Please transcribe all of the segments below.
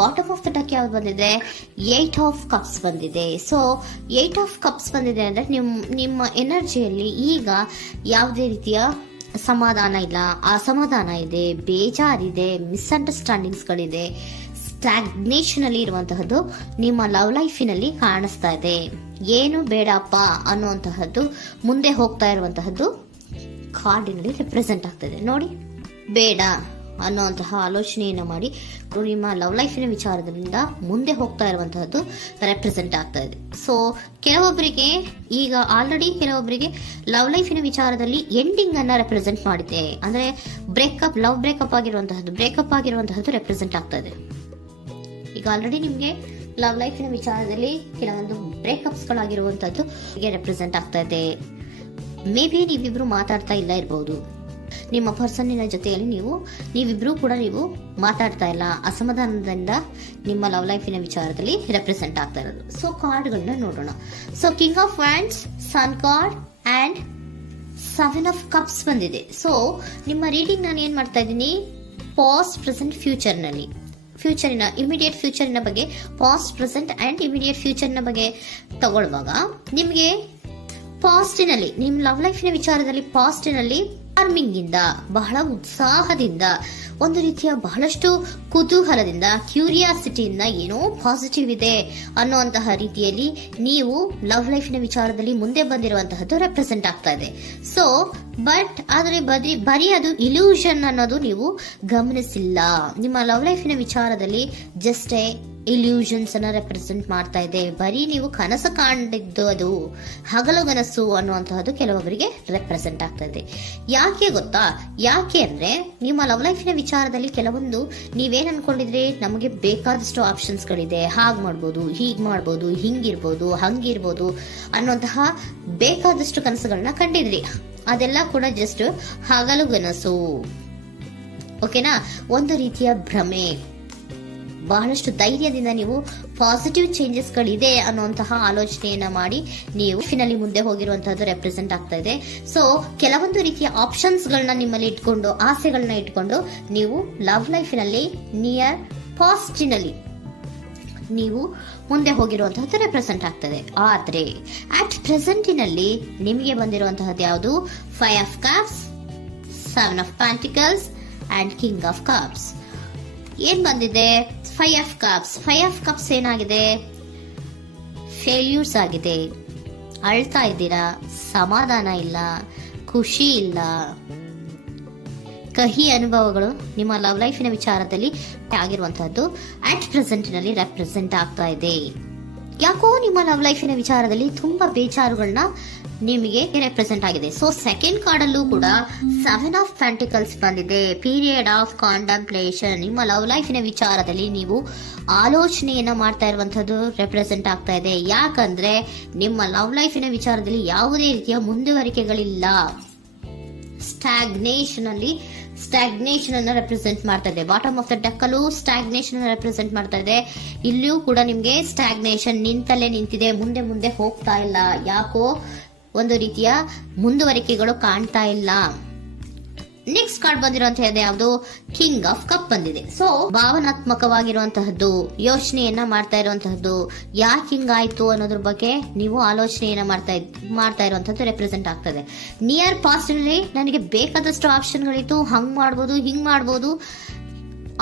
Bottom of the duck ಯಾವ್ದು ಬಂದಿದೆ, 8 of cups ಬಂದಿದೆ. ಸೊ 8 ಆಫ್ ಕಪ್ಸ್ ಬಂದಿದೆ ಅಂದ್ರೆ ನಿಮ್ಮ ಎನರ್ಜಿಯಲ್ಲಿ ಈಗ ಯಾವುದೇ ರೀತಿಯ ಸಮಾಧಾನ ಇಲ್ಲ, ಅಸಮಾಧಾನ ಇದೆ, ಬೇಜಾರಿದೆ, ಮಿಸ್ಅಂಡರ್ಸ್ಟ್ಯಾಂಡಿಂಗ್ಸ್ಗಳಿದೆ, ಸ್ಟಾಗ್ನೇಷನ್ ಅಲ್ಲಿ ಇರುವಂತಹದ್ದು ನಿಮ್ಮ ಲವ್ ಲೈಫಿನಲ್ಲಿ ಕಾಣಿಸ್ತಾ ಇದೆ. ಏನು ಬೇಡಪ್ಪ ಅನ್ನುವಂತಹದ್ದು ಮುಂದೆ ಹೋಗ್ತಾ ಇರುವಂತಹದ್ದು ಕಾರ್ಡಿನಲ್ಲಿ ರೆಪ್ರೆಸೆಂಟ್ ಆಗ್ತದೆ. ನೋಡಿ, ಬೇಡ ಅನ್ನುವಂತಹ ಆಲೋಚನೆಯನ್ನು ಮಾಡಿ ನಿಮ್ಮ ಲವ್ ಲೈಫಿನ ವಿಚಾರದಿಂದ ಮುಂದೆ ಹೋಗ್ತಾ ಇರುವಂತಹದ್ದು ರೆಪ್ರೆಸೆಂಟ್ ಆಗ್ತಾ ಇದೆ. ಸೊ ಕೆಲವೊಬ್ಬರಿಗೆ ಈಗ ಆಲ್ರೆಡಿ ಕೆಲವೊಬ್ಬರಿಗೆ ಲವ್ ಲೈಫಿನ ವಿಚಾರದಲ್ಲಿ ಎಂಡಿಂಗ್ ಅನ್ನ ರೆಪ್ರೆಸೆಂಟ್ ಮಾಡಿದೆ. ಅಂದ್ರೆ ಲವ್ ಬ್ರೇಕಪ್ ಆಗಿರುವಂತಹದ್ದು ರೆಪ್ರೆಸೆಂಟ್ ಆಗ್ತಾ ಇದೆ. ಈಗ ಆಲ್ರೆಡಿ ನಿಮ್ಗೆ ಲವ್ ಲೈಫಿನ ವಿಚಾರದಲ್ಲಿ ಕೆಲವೊಂದು ಬ್ರೇಕಪ್ಸ್ ಗಳಾಗಿರುವಂತಹದ್ದು ರೆಪ್ರೆಸೆಂಟ್ ಆಗ್ತಾ ಇದೆ. ಮೇ ಬಿ ನೀವಿಬ್ರು ಮಾತಾಡ್ತಾ ಇಲ್ಲ ಇರಬಹುದು, ನಿಮ್ಮ ಪರ್ಸನ್ನಿನ ಜೊತೆಯಲ್ಲಿ ನೀವಿಬ್ರು ಕೂಡ ಮಾತಾಡ್ತಾ ಇಲ್ಲ, ಅಸಮಾಧಾನದಿಂದ ನಿಮ್ಮ ಲವ್ ಲೈಫಿನ ವಿಚಾರದಲ್ಲಿ ರೆಪ್ರೆಸೆಂಟ್ ಆಗ್ತಾ ಇರೋದು. ಸೊ ಕಾರ್ಡ್ಗಳನ್ನ ನೋಡೋಣ. So king of wands, sun card and 7 of cups ಬಂದಿದೆ. ಸೊ ನಿಮ್ಮ ರೀಡಿಂಗ್ ನಾನು ಏನ್ ಮಾಡ್ತಾ ಇದ್ದೀನಿ, ಪಾಸ್ಟ್, ಪ್ರೆಸೆಂಟ್, ಫ್ಯೂಚರಿನ ಇಮಿಡಿಯೇಟ್ ಫ್ಯೂಚರಿನ ಬಗ್ಗೆ, ಪಾಸ್ಟ್, ಪ್ರೆಸೆಂಟ್ ಅಂಡ್ ಇಮಿಡಿಯೇಟ್ ಫ್ಯೂಚರ್ನ ಬಗ್ಗೆ ತಗೊಳ್ಳುವಾಗ ನಿಮಗೆ ಪಾಸ್ಟಿನಲ್ಲಿ ನಿಮ್ಮ ಲವ್ ಲೈಫಿನ ವಿಚಾರದಲ್ಲಿ ಪಾಸ್ಟಿನಲ್ಲಿ ಚಾರ್ಮಿಂಗ್ ಇಂದ, ಬಹಳ ಉತ್ಸಾಹದಿಂದ, ಒಂದು ರೀತಿಯ ಬಹಳಷ್ಟು ಕುತೂಹಲದಿಂದ, ಕ್ಯೂರಿಯಾಸಿಟಿಯಿಂದ ಏನೋ ಪಾಸಿಟಿವ್ ಇದೆ ಅನ್ನುವಂತಹ ರೀತಿಯಲ್ಲಿ ನೀವು ಲವ್ ಲೈಫಿನ ವಿಚಾರದಲ್ಲಿ ಮುಂದೆ ಬಂದಿರುವಂತಹದ್ದು ರೆಪ್ರೆಸೆಂಟ್ ಆಗ್ತಾ ಇದೆ. ಸೊ ಆದರೆ ಬರೀ ಅದು ಇಲ್ಯೂಷನ್ ಅನ್ನೋದು ನೀವು ಗಮನಿಸಿಲ್ಲ. ನಿಮ್ಮ ಲವ್ ಲೈಫಿನ ವಿಚಾರದಲ್ಲಿ ಜಸ್ಟ್ ಇಲ್ಯೂಷನ್ಸ್ ಅನ್ನ ರೆಪ್ರೆಸೆಂಟ್ ಮಾಡ್ತಾ ಇದೆ. ಬರೀ ನೀವು ಕನಸು ಕಾಣಿದ್ದು ಅದು ಹಗಲುಗನಸು ಅನ್ನುವಂತಹದ್ದು ಕೆಲವೊಬ್ಬರಿಗೆ ರೆಪ್ರೆಸೆಂಟ್ ಆಗ್ತಾ ಇದೆ. ಯಾಕೆ ಗೊತ್ತಾ? ಯಾಕೆ ಅಂದ್ರೆ ನಿಮ್ಮ ಲವ್ ಲೈಫಿನ ವಿಚಾರದಲ್ಲಿ ಕೆಲವೊಂದು ನೀವೇನ್ ಅನ್ಕೊಂಡಿದ್ರಿ, ನಮಗೆ ಬೇಕಾದಷ್ಟು ಆಪ್ಷನ್ಸ್ ಗಳಿದೆ, ಹಾಗ್ ಮಾಡ್ಬೋದು, ಹೀಗ್ ಮಾಡ್ಬೋದು, ಹಿಂಗಿರ್ಬೋದು, ಹಂಗಿರ್ಬೋದು ಅನ್ನುವಂತಹ ಬೇಕಾದಷ್ಟು ಕನಸುಗಳನ್ನ ಕಂಡಿದ್ರಿ. ಅದೆಲ್ಲ ಕೂಡ ಜಸ್ಟ್ ಹಗಲುಗನಸು. ಓಕೆನಾ? ಒಂದು ರೀತಿಯ ಭ್ರಮೆ. ಬಹಳಷ್ಟು ಧೈರ್ಯದಿಂದ ನೀವು ಪಾಸಿಟಿವ್ ಚೇಂಜಸ್ ಗಳಿದೆ ಅನ್ನುವಂತಹ ಆಲೋಚನೆಯನ್ನ ಮಾಡಿ ನೀವು ಫಿನಲ್ಲಿ ಮುಂದೆ ಹೋಗಿರುವಂತಹದ್ದು ರೆಪ್ರೆಸೆಂಟ್ ಆಗ್ತಾ ಇದೆ. ಸೊ ಕೆಲವೊಂದು ರೀತಿಯ ಆಪ್ಷನ್ಸ್ ಗಳನ್ನ ನಿಮ್ಮಲ್ಲಿ ಇಟ್ಕೊಂಡು, ಆಸೆಗಳನ್ನ ಇಟ್ಕೊಂಡು ನೀವು ಲವ್ ಲೈಫಿನಲ್ಲಿ ನಿಯರ್ ಪಾಸ್ಟಿನಲ್ಲಿ ನೀವು ಮುಂದೆ ಹೋಗಿರುವಂತಹದ್ದು ರೆಪ್ರೆಸೆಂಟ್ ಆಗ್ತದೆ. ಆದ್ರೆ ಅಟ್ ಪ್ರೆಸೆಂಟಿನಲ್ಲಿ ನಿಮಗೆ ಬಂದಿರುವಂತಹದ್ದು ಯಾವುದು, 5 of cups, 7 of pentacles and king of cups. ಏನ್ ಬಂದಿದೆ? 5 ಆಫ್ ಕಪ್ಸ್. 5 ಆಫ್ ಕಪ್ಸ್ ಏನಾಗಿದೆ? ಫೇಲ್ಯೂರ್ಸ್ ಆಗಿದೆ, ಅಳ್ತಾ ಇದ್ದೀರಾ, ಸಮಾಧಾನ ಇಲ್ಲ, ಖುಷಿ ಇಲ್ಲ, ಕಹಿ ಅನುಭವಗಳು ನಿಮ್ಮ ಲವ್ ಲೈಫಿನ ವಿಚಾರದಲ್ಲಿ ಆಗಿರುವಂತಹದ್ದು ಅಟ್ ಪ್ರೆಸೆಂಟಿನಲ್ಲಿ ರೆಪ್ರೆಸೆಂಟ್ ಆಗ್ತಾ ಇದೆ. ಯಾಕೋ ನಿಮ್ಮ ಲವ್ ಲೈಫಿನ ವಿಚಾರದಲ್ಲಿ ತುಂಬಾ ಬೇಜಾರುಗಳನ್ನ ನಿಮಗೆ ರೆಪ್ರೆಸೆಂಟ್ ಆಗಿದೆ. ಸೊ ಸೆಕೆಂಡ್ ಕಾರ್ಡ್ ಅಲ್ಲೂ ಕೂಡ 7 ಆಫ್ ಪ್ಯಾಂಟಿಕಲ್ಸ್ ಬಂದಿದೆ. Period of contemplation. ನಿಮ್ಮ ಲವ್ ಲೈಫಿನ ವಿಚಾರದಲ್ಲಿ ನೀವು ಆಲೋಚನೆಯನ್ನ ಮಾಡ್ತಾ ಇರುವಂತದ್ದು ರೆಪ್ರೆಸೆಂಟ್ ಆಗ್ತಾ ಇದೆ. ಯಾಕಂದ್ರೆ ನಿಮ್ಮ ಲವ್ ಲೈಫಿನ ವಿಚಾರದಲ್ಲಿ ಯಾವುದೇ ರೀತಿಯ ಮುಂದುವರಿಕೆಗಳಿಲ್ಲ. ಸ್ಟಾಗ್ನೇಷನ್ ಅನ್ನ ರೆಪ್ರೆಸೆಂಟ್ ಮಾಡ್ತಾ ಇದೆ. ಬಾಟಮ್ ಆಫ್ ದ ಡೆಕ್ ಅಲ್ಲೂ ಸ್ಟಾಗ್ನೇಷನ್ ಅನ್ನ ರೆಪ್ರೆಸೆಂಟ್ ಮಾಡ್ತಾ ಇದೆ. ಇಲ್ಲಿಯೂ ಕೂಡ ನಿಮ್ಗೆ ಸ್ಟಾಗ್ನೇಷನ್, ನಿಂತಲ್ಲೇ ನಿಂತಿದೆ, ಮುಂದೆ ಹೋಗ್ತಾ ಇಲ್ಲ. ಯಾಕೋ ಒಂದು ರೀತಿಯ ಮುಂದುವರಿಕೆಗಳು ಕಾಣ್ತಾ ಇಲ್ಲ. ನೆಕ್ಸ್ಟ್ ಕಾರ್ಡ್ ಬಂದಿರುವಂತಹದ್ದು ಯಾವುದು? ಕಿಂಗ್ ಆಫ್ ಕಪ್ ಬಂದಿದೆ. ಸೊ ಭಾವನಾತ್ಮಕವಾಗಿರುವಂತಹದ್ದು, ಯೋಚನೆಯನ್ನ ಮಾಡ್ತಾ ಇರುವಂತಹದ್ದು, ಯಾಕೆ ಹಿಂಗಾಯ್ತು ಅನ್ನೋದ್ರ ಬಗ್ಗೆ ನೀವು ಆಲೋಚನೆಯನ್ನ ಮಾಡ್ತಾ ಇರುವಂತಹದ್ದು ರೆಪ್ರೆಸೆಂಟ್ ಆಗ್ತದೆ. ನಿಯರ್ ಪಾಸ್ಟ್ ನಲ್ಲಿ ನನಗೆ ಬೇಕಾದಷ್ಟು ಆಪ್ಷನ್ಗಳಿತ್ತು, ಹಂಗ್ ಮಾಡ್ಬೋದು, ಹಿಂಗ್ ಮಾಡ್ಬೋದು,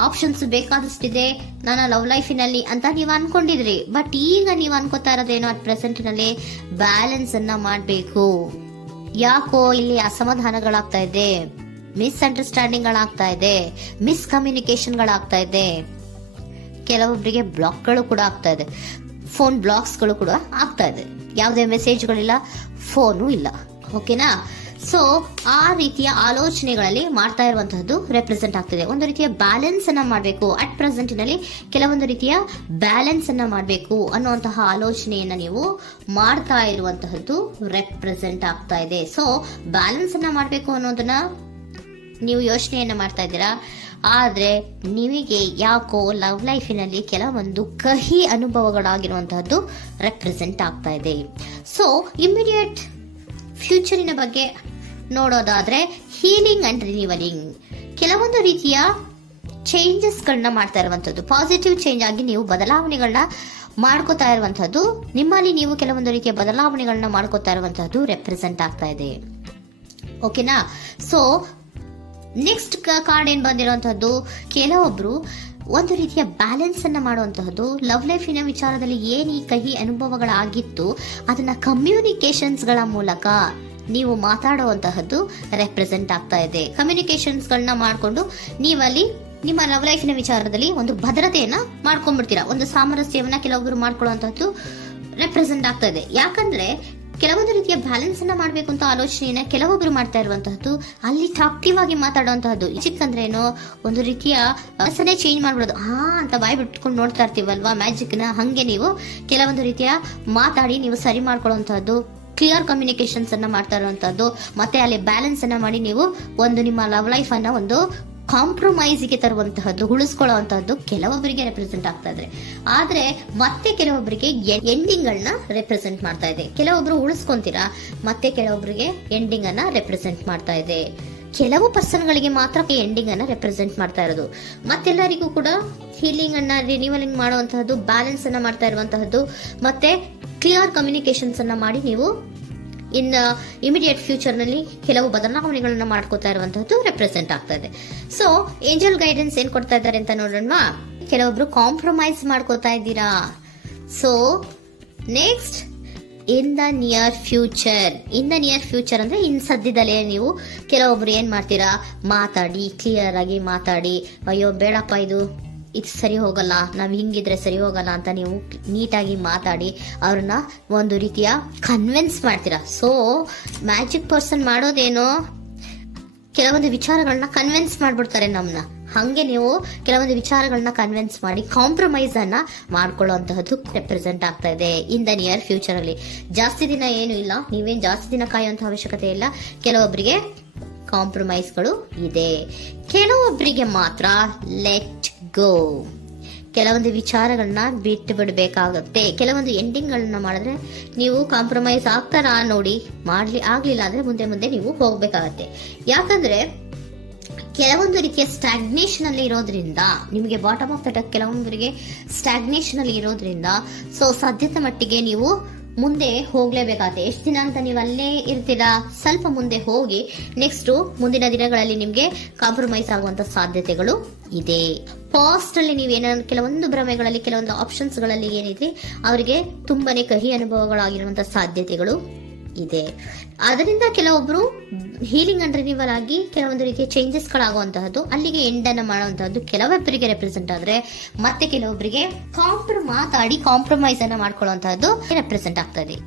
ಆಪ್ಷನ್ಸ್ ಬೇಕಾದಷ್ಟಿದೆ ನನ್ನ ಲವ್ ಲೈಫಿನಲ್ಲಿ ಅಂತ ನೀವು ಅನ್ಕೊಂಡಿದ್ರಿ. ಬಟ್ ಈಗ ನೀವು ಅನ್ಕೋತಾ ಇರೋದೇನೋ ಅಟ್ ಪ್ರೆಸೆಂಟ್ ನಲ್ಲಿ ಬ್ಯಾಲೆನ್ಸ್ ಅನ್ನ ಮಾಡ್ಬೇಕು. ಯಾಕೋ ಇಲ್ಲಿ ಅಸಮಾಧಾನಗಳಾಗ್ತಾ ಇದೆ, ಮಿಸ್ಅಂಡರ್ಸ್ಟ್ಯಾಂಡಿಂಗ್ ಗಳಾಗ್ತಾ ಇದೆ, ಮಿಸ್ಕಮ್ಯುನಿಕೇಶನ್ ಗಳಾಗ್ತಾ ಇದೆ. ಕೆಲವೊಬ್ಬರಿಗೆ ಬ್ಲಾಕ್ಗಳು ಕೂಡ ಆಗ್ತಾ ಇದೆ, ಫೋನ್ ಬ್ಲಾಕ್ಸ್ಗಳು ಕೂಡ ಆಗ್ತಾ ಇದೆ. ಯಾವುದೇ ಮೆಸೇಜ್ಗಳಿಲ್ಲ, ಫೋನು ಇಲ್ಲ. ಓಕೆನಾ? ಸೊ ಆ ರೀತಿಯ ಆಲೋಚನೆಗಳಲ್ಲಿ ಮಾಡ್ತಾ ಇರುವಂತಹದ್ದು ರೆಪ್ರೆಸೆಂಟ್ ಆಗ್ತಿದೆ. ಒಂದು ರೀತಿಯ ಬ್ಯಾಲೆನ್ಸ್ ಅನ್ನ ಮಾಡಬೇಕು, ಅಟ್ ಪ್ರೆಸೆಂಟಿನಲ್ಲಿ ಕೆಲವೊಂದು ರೀತಿಯ ಬ್ಯಾಲೆನ್ಸ್ ಅನ್ನ ಮಾಡಬೇಕು ಅನ್ನುವಂತಹ ಆಲೋಚನೆಯನ್ನ ನೀವು ಮಾಡ್ತಾ ಇರುವಂತಹದ್ದು ರೆಪ್ರೆಸೆಂಟ್ ಆಗ್ತಾ ಇದೆ. ಸೊ ಬ್ಯಾಲೆನ್ಸ್ ಅನ್ನ ಮಾಡಬೇಕು ಅನ್ನೋದನ್ನ ನೀವು ಯೋಚನೆಯನ್ನ ಮಾಡ್ತಾ ಇದ್ದೀರಾ. ಆದ್ರೆ ನಿಮಗೆ ಯಾಕೋ ಲವ್ ಲೈಫಿನಲ್ಲಿ ಕೆಲವೊಂದು ಕಹಿ ಅನುಭವಗಳಾಗಿರುವಂತಹದ್ದು ರೆಪ್ರೆಸೆಂಟ್ ಆಗ್ತಾ ಇದೆ. ಸೊ ಇಮಿಡಿಯೇಟ್ ಫ್ಯೂಚರಿನ ಬಗ್ಗೆ ನೋಡೋದಾದ್ರೆ ಹೀಲಿಂಗ್ ಅಂಡ್ ರಿನಿವಲಿಂಗ್, ಕೆಲವೊಂದು ರೀತಿಯ ಚೇಂಜಸ್ ಗಳನ್ನ ಮಾಡ್ತಾ ಇರುವಂತದ್ದು, ಪಾಸಿಟಿವ್ ಚೇಂಜ್ ಆಗಿ ನೀವು ಬದಲಾವಣೆಗಳನ್ನ ಮಾಡ್ಕೋತಾ ಇರುವಂತದ್ದು, ನಿಮ್ಮಲ್ಲಿ ನೀವು ಕೆಲವೊಂದು ರೀತಿಯ ಬದಲಾವಣೆಗಳನ್ನ ಮಾಡ್ಕೋತಾ ಇರುವಂತದ್ದು ರೆಪ್ರೆಸೆಂಟ್ ಆಗ್ತಾ ಇದೆ. ಓಕೆನಾ? ಸೊ ನೆಕ್ಸ್ಟ್ ಕಾರ್ಡ್ ಏನ್ ಬಂದಿರುವಂತದ್ದು, ಕೆಲವೊಬ್ರು ಒಂದು ರೀತಿಯ ಬ್ಯಾಲೆನ್ಸ್ ಅನ್ನ ಮಾಡುವಂತಹದ್ದು, ಲವ್ ಲೈಫಿನ ವಿಚಾರದಲ್ಲಿ ಏನ್ ಈ ಕಹಿ ಅನುಭವಗಳಾಗಿತ್ತು ಅದನ್ನ ಕಮ್ಯುನಿಕೇಶನ್ಸ್ ಗಳ ಮೂಲಕ ನೀವು ಮಾತಾಡುವಂತಹದ್ದು ರೆಪ್ರೆಸೆಂಟ್ ಆಗ್ತಾ ಇದೆ. ಕಮ್ಯುನಿಕೇಶನ್ಸ್ ಗಳನ್ನ ಮಾಡ್ಕೊಂಡು ನೀವಲ್ಲಿ ನಿಮ್ಮ ಲವ್ ಲೈಫಿನ ವಿಚಾರದಲ್ಲಿ ಒಂದು ಭದ್ರತೆಯನ್ನ ಮಾಡ್ಕೊಂಡ್ಬಿಡ್ತೀರಾ, ಒಂದು ಸಾಮರಸ್ಯವನ್ನ ಕೆಲವೊಬ್ರು ಮಾಡ್ಕೊಳ್ಳುವಂತಹದ್ದು ರೆಪ್ರೆಸೆಂಟ್ ಆಗ್ತಾ ಇದೆ. ಯಾಕಂದ್ರೆ ಕೆಲವೊಂದು ರೀತಿಯ ಬ್ಯಾಲೆನ್ಸ್ ಅನ್ನ ಮಾಡ್ಬೇಕು ಅಂತ ಆಲೋಚನೆಯನ್ನ ಕೆಲವೊಬ್ರು ಮಾಡ್ತಾ ಇರುವಂತಹದ್ದು, ಅಲ್ಲಿ ಟಾಕ್ಟಿವ್ ಆಗಿ ಮಾತಾಡುವಂತಹದ್ದು. ಚಿಕ್ಕಂದ್ರೆ ಏನೋ ಒಂದು ರೀತಿಯ ಹೆಸರೇ ಚೇಂಜ್ ಮಾಡ್ಬಿಡೋದು, ಅಂತ ಬಾಯ್ ಬಿಟ್ಕೊಂಡು ನೋಡ್ತಾ ಇರ್ತೀವಲ್ವಾ ಮ್ಯಾಜಿಕ್ ನ, ಹಂಗೆ ನೀವು ಕೆಲವೊಂದು ರೀತಿಯ ಮಾತಾಡಿ ನೀವು ಸರಿ ಮಾಡ್ಕೊಳ್ಳುವಂತಹದ್ದು, ಕ್ಲಿಯರ್ ಕಮ್ಯುನಿಕೇಶನ್ಸ್ ಅನ್ನ ಮಾಡ್ತಾ ಇರುವಂತಹದ್ದು, ಮತ್ತೆ ಅಲ್ಲಿ ಬ್ಯಾಲೆನ್ಸ್ ಅನ್ನ ಮಾಡಿ ನೀವು ಒಂದು ನಿಮ್ಮ ಲವ್ ಲೈಫ್ ಅನ್ನ ಒಂದು ಕಾಂಪ್ರಮೈಸ್ಗೆ ತರುವಂತಹದ್ದು, ಉಳಿಸ್ಕೊಳ್ಳುವಂತಹದ್ದು ಕೆಲವೊಬ್ಬರಿಗೆ ರೆಪ್ರೆಸೆಂಟ್ ಆಗ್ತಾ ಇದೆ. ಆದ್ರೆ ಮತ್ತೆ ಕೆಲವೊಬ್ಬರಿಗೆ ಎಂಡಿಂಗ್ ಗಳನ್ನ ರೆಪ್ರೆಸೆಂಟ್ ಮಾಡ್ತಾ ಇದೆ. ಕೆಲವೊಬ್ರು ಉಳಿಸ್ಕೊಂತೀರಾ, ಮತ್ತೆ ಕೆಲವೊಬ್ಬರಿಗೆ ಎಂಡಿಂಗ್ ಅನ್ನ ರೆಪ್ರೆಸೆಂಟ್ ಮಾಡ್ತಾ ಇದೆ. ಕೆಲವು ಪರ್ಸನ್ ಗಳಿಗೆ ಮಾತ್ರ ಎಂಡಿಂಗ್ ಅನ್ನ ರೆಪ್ರೆಸೆಂಟ್ ಮಾಡ್ತಾ ಇರೋದು, ಮತ್ತೆಲ್ಲರಿಗೂ ಕೂಡ ಹೀಲಿಂಗ್ ಅನ್ನ ರಿನ್ಯೂವಲಿಂಗ್ ಮಾಡುವಂತಹದ್ದು, ಬ್ಯಾಲೆನ್ಸ್ ಅನ್ನ ಮಾಡ್ತಾ ಇರುವಂತಹದ್ದು, ಮತ್ತೆ ಕ್ಲಿಯರ್ ಕಮ್ಯುನಿಕೇಶನ್ಸ್ ಅನ್ನ ಮಾಡಿ ನೀವು ಇನ್ ಇಮಿಡಿಯೇಟ್ ಫ್ಯೂಚರ್ ನಲ್ಲಿ ಕೆಲವು ಬದಲಾವಣೆಗಳನ್ನ ಮಾಡ್ಕೋತಾ ಇರುವಂತಹದ್ದು ರೆಪ್ರೆಸೆಂಟ್ ಆಗ್ತಾ ಇದೆ. ಸೊ ಏಂಜಲ್ ಗೈಡೆನ್ಸ್ ಏನ್ ಕೊಡ್ತಾ ಇದ್ದಾರೆ ಅಂತ ನೋಡೋಣ. ಕೆಲವೊಬ್ರು ಕಾಂಪ್ರಮೈಸ್ ಮಾಡ್ಕೋತಾ ಇದ್ದೀರಾ. So next, in the near future ಅಂದ್ರೆ ಇನ್ ಸದ್ಯದಲ್ಲೇ ನೀವು ಕೆಲವೊಬ್ರು ಏನ್ ಮಾಡ್ತೀರಾ, ಮಾತಾಡಿ ಕ್ಲಿಯರ್ ಆಗಿ ಮಾತಾಡಿ, ಅಯ್ಯೋ ಬೇಡಪ್ಪ ಇದು ಸರಿ ಹೋಗಲ್ಲ, ನಾವ್ ಹಿಂಗಿದ್ರೆ ಸರಿ ಹೋಗಲ್ಲ ಅಂತ ನೀವು ನೀಟಾಗಿ ಮಾತಾಡಿ ಅವ್ರನ್ನ ಒಂದು ರೀತಿಯ ಕನ್ವಿನ್ಸ್ ಮಾಡ್ತೀರಾ. ಸೊ ಮ್ಯಾಜಿಕ್ ಪರ್ಸನ್ ಮಾಡೋದೇನೋ ಕೆಲವೊಂದು ವಿಚಾರಗಳನ್ನ ಕನ್ವಿನ್ಸ್ ಮಾಡ್ಬಿಡ್ತಾರೆ ನಮ್ನ, ಹಂಗೆ ನೀವು ಕೆಲವೊಂದು ವಿಚಾರಗಳನ್ನ ಕನ್ವಿನ್ಸ್ ಮಾಡಿ ಕಾಂಪ್ರಮೈಸ್ ಅನ್ನ ಮಾಡ್ಕೊಳ್ಳುವಂತಹದ್ದು ರೆಪ್ರೆಸೆಂಟ್ ಆಗ್ತಾ ಇದೆ ಇನ್ ದ ನಿಯರ್ ಫ್ಯೂಚರ್ ಅಲ್ಲಿ. ಜಾಸ್ತಿ ದಿನ ಏನು ಇಲ್ಲ, ನೀವೇನ್ ಜಾಸ್ತಿ ದಿನ ಕಾಯುವಂತ ಅವಶ್ಯಕತೆ ಇಲ್ಲ. ಕೆಲವೊಬ್ಬರಿಗೆ ಕಾಂಪ್ರಮೈಸ್ಗಳು ಇದೆ, ಕೆಲವೊಬ್ಬರಿಗೆ ಮಾತ್ರ ಲೆಟ್ ಗೋ, ಕೆಲವೊಂದು ವಿಚಾರಗಳನ್ನ ಬಿಟ್ಟು ಬಿಡಬೇಕಾಗುತ್ತೆ. ಕೆಲವೊಂದು ಎಂಡಿಂಗ್ ಗಳನ್ನ ಮಾಡಿದ್ರೆ ನೀವು ಕಾಂಪ್ರಮೈಸ್ ಆಗ್ತಾರಾ ನೋಡಿ, ಆಗ್ಲಿಲ್ಲ ಅಂದ್ರೆ ಮುಂದೆ ನೀವು ಹೋಗ್ಬೇಕಾಗತ್ತೆ. ಯಾಕಂದ್ರೆ ಕೆಲವೊಂದು ರೀತಿಯ ಸ್ಟಾಗ್ನೇಷನ್ ಅಲ್ಲಿ ಇರೋದ್ರಿಂದ, ನಿಮಗೆ ಬಾಟಮ್ ಆಫ್ ದ ಡೆಕ್ ಕೆಲವೊಬ್ಬರಿಗೆ ಸ್ಟಾಗ್ನೇಷನ್ ಅಲ್ಲಿ ಇರೋದ್ರಿಂದ, ಸೊ ಸಾಧ್ಯತೆ ಮಟ್ಟಿಗೆ ನೀವು ಮುಂದೆ ಹೋಗ್ಲೇಬೇಕಾಗತ್ತೆ. ಎಷ್ಟು ದಿನ ಅಂತ ನೀವು ಅಲ್ಲೇ ಇರ್ತೀರಾ, ಸ್ವಲ್ಪ ಮುಂದೆ ಹೋಗಿ ನೆಕ್ಸ್ಟ್ ಮುಂದಿನ ದಿನಗಳಲ್ಲಿ ನಿಮ್ಗೆ ಕಾಂಪ್ರಮೈಸ್ ಆಗುವಂತ ಸಾಧ್ಯತೆಗಳು ಇದೆ. ಪಾಸ್ಟ್ ಅಲ್ಲಿ ನೀವೇನಾದ್ರು ಕೆಲವೊಂದು ಭ್ರಮೆಗಳಲ್ಲಿ, ಕೆಲವೊಂದು ಆಪ್ಷನ್ಸ್ ಗಳಲ್ಲಿ ಏನಿದೆ ಅವರಿಗೆ ತುಂಬಾನೇ ಕಹಿ ಅನುಭವಗಳಾಗಿರುವಂತಹ ಸಾಧ್ಯತೆಗಳು ಇದೆ. ಅದರಿಂದ ಕೆಲವೊಬ್ರು ಹೀಲಿಂಗ್ ಅಂಡ್ ರಿನ್ಯೂವಲ್ ಆಗಿ ಕೆಲವೊಂದು ರೀತಿಯ ಚೇಂಜಸ್ ಗಳಾಗುವಂತಹದ್ದು, ಅಲ್ಲಿಗೆ ಎಂಡ್ ಅನ್ನ ಮಾಡುವಂತಹದ್ದು ಕೆಲವೊಬ್ಬರಿಗೆ ರೆಪ್ರೆಸೆಂಟ್ ಆದ್ರೆ, ಮತ್ತೆ ಕೆಲವೊಬ್ಬರಿಗೆ ಮಾತಾಡಿ ಕಾಂಪ್ರಮೈಸ್ ಅನ್ನ ಮಾಡ್ಕೊಳ್ಳುವಂತಹದ್ದು ರೆಪ್ರೆಸೆಂಟ್ ಆಗ್ತದೆ.